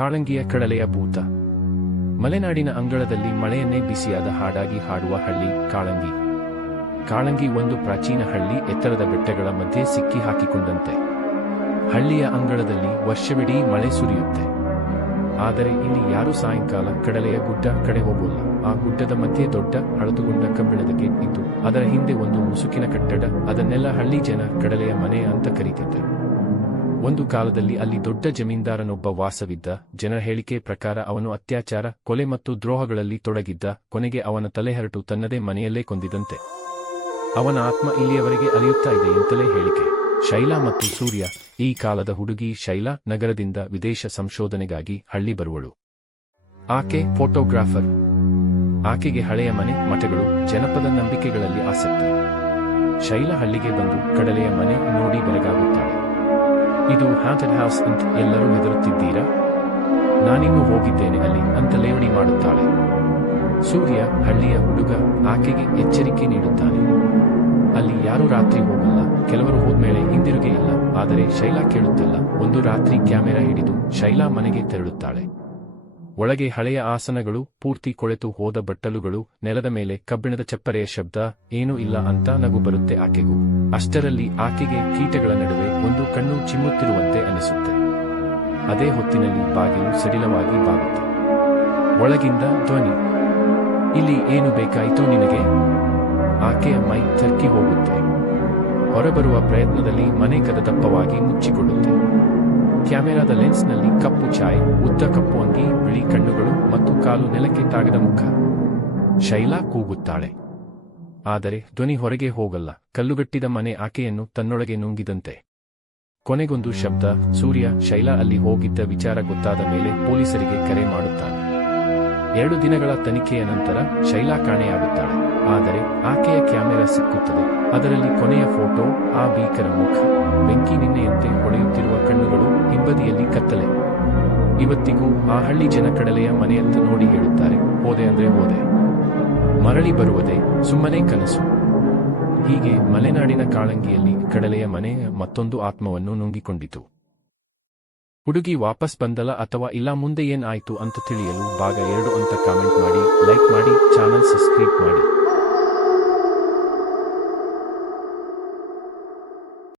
ಕಾಳಂಗಿಯ ಕಡಲೆಯ ಭೂತ ಮಲೆನಾಡಿನ ಅಂಗಳದಲ್ಲಿ ಮಳೆಯನ್ನೇ ಬಿಸಿಯಾದ ಹಾಡಾಗಿ ಹಾಡುವ ಹಳ್ಳಿ ಕಾಳಂಗಿ. ಕಾಳಂಗಿ ಒಂದು ಪ್ರಾಚೀನ ಹಳ್ಳಿ ಎತ್ತರದ ಬೆಟ್ಟಗಳ ಮಧ್ಯೆ ಸಿಕ್ಕಿ ಹಾಕಿಕೊಂಡಂತೆ ಹಳ್ಳಿಯ ಅಂಗಳದಲ್ಲಿ ವರ್ಷವಿಡೀ ಮಳೆ ಸುರಿಯುತ್ತೆ. ಆದರೆ ಇಲ್ಲಿ ಯಾರು ಸಾಯಂಕಾಲ ಕಡಲೆಯ ಗುಡ್ಡ ಕಡೆ ಹೋಗೋಲ್ಲ. ಆ ಗುಡ್ಡದ ಮಧ್ಯೆ ದೊಡ್ಡ ಹಳತುಗೊಂಡ ಕಬ್ಬಿಣದ ಗೇಟ್ ಇದ್ದು ಅದರ ಹಿಂದೆ ಒಂದು ಮುಸುಕಿನ ಕಟ್ಟಡ. ಅದನ್ನೆಲ್ಲ ಹಳ್ಳಿ ಜನ ಕಡಲೆಯ ಮನೆ ಅಂತ ಕರೀತಿದ್ದರು. ಒಂದು ಕಾಲದಲ್ಲಿ ಅಲ್ಲಿ ದೊಡ್ಡ ಜಮೀನ್ದಾರನೊಬ್ಬ ವಾಸವಿದ್ದ, ಜನರ ಹೇಳಿಕೆ ಪ್ರಕಾರ ಅವನು ಅತ್ಯಾಚಾರ, ಕೊಲೆ ಮತ್ತು ದ್ರೋಹಗಳಲ್ಲಿ ತೊಡಗಿದ್ದ, ಕೊನೆಗೆ ಅವನ ತಲೆಹರಟು ತನ್ನದೇ ಮನೆಯಲ್ಲೇ ಕೊಂದಿದಂತೆ. ಅವನ ಆತ್ಮ ಇಲ್ಲಿಯವರೆಗೆ ಅಲಿಯುತ್ತಾ ಇದೆ ಎಂತಲೇ ಹೇಳಿಕೆ. ಶೈಲಾ ಮತ್ತು ಸೂರ್ಯ, ಈ ಕಾಲದ ಹುಡುಗಿ ಶೈಲಾ ನಗರದಿಂದ ವಿದೇಶ ಸಂಶೋಧನೆಗಾಗಿ ಹಳ್ಳಿ ಬರುವಳು. ಆಕೆ ಫೋಟೋಗ್ರಾಫರ್. ಆಕೆಗೆ ಹಳೆಯ ಮನೆ, ಮಠಗಳು, ಜನಪದ ನಂಬಿಕೆಗಳಲ್ಲಿ ಆಸಕ್ತಿ. ಶೈಲಾ ಹಳ್ಳಿಗೆ ಬಂದು ಕಡಲೆಯ ಮನೆ ನೋಡಿ ಬೆರಗಾಗುತ್ತಾಳೆ. ಇದು ಹ್ಯಾಂಟೆಡ್ ಹೌಸ್ ಅಂತ ಎಲ್ಲರೂ ಹೆದರುತ್ತಿದ್ದೀರಾ? ನಾನಿನ್ನೂ ಹೋಗಿದ್ದೇನೆ ಅಲ್ಲಿ ಅಂತ ಲೇವಣಿ ಮಾಡುತ್ತಾಳೆ. ಸೂರ್ಯ ಹಳ್ಳಿಯ ಹುಡುಗ ಆಕೆಗೆ ಎಚ್ಚರಿಕೆ ನೀಡುತ್ತಾನೆ. ಅಲ್ಲಿ ಯಾರೂ ರಾತ್ರಿ ಹೋಗಲ್ಲ, ಕೆಲವರು ಹೋದ್ಮೇಲೆ ಹಿಂದಿರುಗೇ ಇಲ್ಲ, ಆದರೆ ಶೈಲಾ ಕೇಳುತ್ತಿಲ್ಲ. ಒಂದು ರಾತ್ರಿ ಕ್ಯಾಮೆರಾ ಹಿಡಿದು ಶೈಲಾ ಮನೆಗೆ ತೆರಳುತ್ತಾಳೆ. ಒಳಗೆ ಹಳೆಯ ಆಸನಗಳು, ಪೂರ್ತಿ ಕೊಳೆತು ಹೋದ ಬಟ್ಟಲುಗಳು, ನೆಲದ ಮೇಲೆ ಕಬ್ಬಿಣದ ಚಪ್ಪರೆಯ ಶಬ್ದ, ಏನೂ ಇಲ್ಲ ಅಂತ ನಗು ಬರುತ್ತೆ ಆಕೆಗೂ. ಅಷ್ಟರಲ್ಲಿ ಆಕೆಗೆ ಕೀಟಗಳ ನಡುವೆ ಒಂದು ಕಣ್ಣು ಚಿಮ್ಮುತ್ತಿರುವಂತೆ ಅನಿಸುತ್ತೆ. ಅದೇ ಹೊತ್ತಿನಲ್ಲಿ ಬಾಗಿಲು ಸಡಿಲವಾಗಿ ಬಾಗುತ್ತೆ. ಒಳಗಿಂದ ಧ್ವನಿ. ಇಲ್ಲಿ ಏನು ಬೇಕಾಯಿತು ನಿನಗೆ? ಆಕೆಯ ಮೈ ತರ್ಕಿ ಹೋಗುತ್ತೆ. ಹೊರಬರುವ ಪ್ರಯತ್ನದಲ್ಲಿ ಮನೆ ಕದ ದಪ್ಪವಾಗಿ ಮುಚ್ಚಿಕೊಳ್ಳುತ್ತೆ. ಕ್ಯಾಮೆರಾದ ಲೆನ್ಸ್ನಲ್ಲಿ ಕಪ್ಪು ಚಾಯ್ ಉದ್ದ ಕಪ್ಪು ಬಿಳಿ ಕಣ್ಣುಗಳು ಮತ್ತು ಕಾಲು ನೆಲಕ್ಕೆ ತಾಗದ ಮುಖ. ಶೈಲಾ ಕೂಗುತ್ತಾಳೆ. ಆದರೆ ಧ್ವನಿ ಹೊರಗೆ ಹೋಗಲ್ಲ. ಕಲ್ಲುಗಟ್ಟಿದ ಮನೆ ಆಕೆಯನ್ನು ತನ್ನೊಳಗೆ ನುಂಗಿದಂತೆ. ಕೊನೆಗೊಂದು ಶಬ್ದ ಸೂರ್ಯ ಶೈಲಾ ಅಲ್ಲಿ ಹೋಗಿದ್ದ ವಿಚಾರ ಗೊತ್ತಾದ ಮೇಲೆ ಪೊಲೀಸರಿಗೆ ಕರೆ ಮಾಡುತ್ತಾನೆ. ಎರಡು ದಿನಗಳ ತನಿಖೆಯ ನಂತರ ಶೈಲಾ ಕಾಣೆಯಾಗುತ್ತಾಳೆ. ಆದರೆ ಆಕೆಯ ಕ್ಯಾಮೆರಾ ಸಿಕ್ಕುತ್ತದೆ. ಅದರಲ್ಲಿ ಕೊನೆಯ ಫೋಟೋ, ಆ ಭೀಕರ ಮುಖ, ಬೆಂಕಿ ನಿನ್ನೆಯಂತೆ ಹೊಳೆಯುತ್ತಿರುವ ಕಣ್ಣುಗಳು ಹಿಂಬದಿಯಲ್ಲಿ ಕತ್ತಲೆ. ಇವತ್ತಿಗೂ ಆ ಹಳ್ಳಿ ಜನ ಕಡಲೆಯ ಮನೆಯಂತ ನೋಡಿ ಹೇಳುತ್ತಾರೆ. ಹೋದೆ ಅಂದ್ರೆ ಹೋದೆ. ಮರಳಿ ಬರುವುದೇ ಸುಮ್ಮನೆ ಕನಸು. ಹೀಗೆ ಮಲೆನಾಡಿನ ಕಾಳಂಗಿಯಲ್ಲಿ ಕಡಲೆಯ ಮನೆ ಮತ್ತೊಂದು ಆತ್ಮವನ್ನು ನುಂಗಿಕೊಂಡಿತು. ಹುಡುಗಿ ವಾಪಸ್ ಬಂದಲ ಅಥವಾ ಇಲ್ಲ ಮುಂದೆ ಏನಾಯಿತು ಅಂತ ತಿಳಿಯಲು ಭಾಗ ಎರಡು ಅಂತ ಕಾಮೆಂಟ್ ಮಾಡಿ, ಲೈಕ್ ಮಾಡಿ, ಚಾನಲ್ ಸಬ್ಸ್ಕ್ರೈಬ್ ಮಾಡಿ.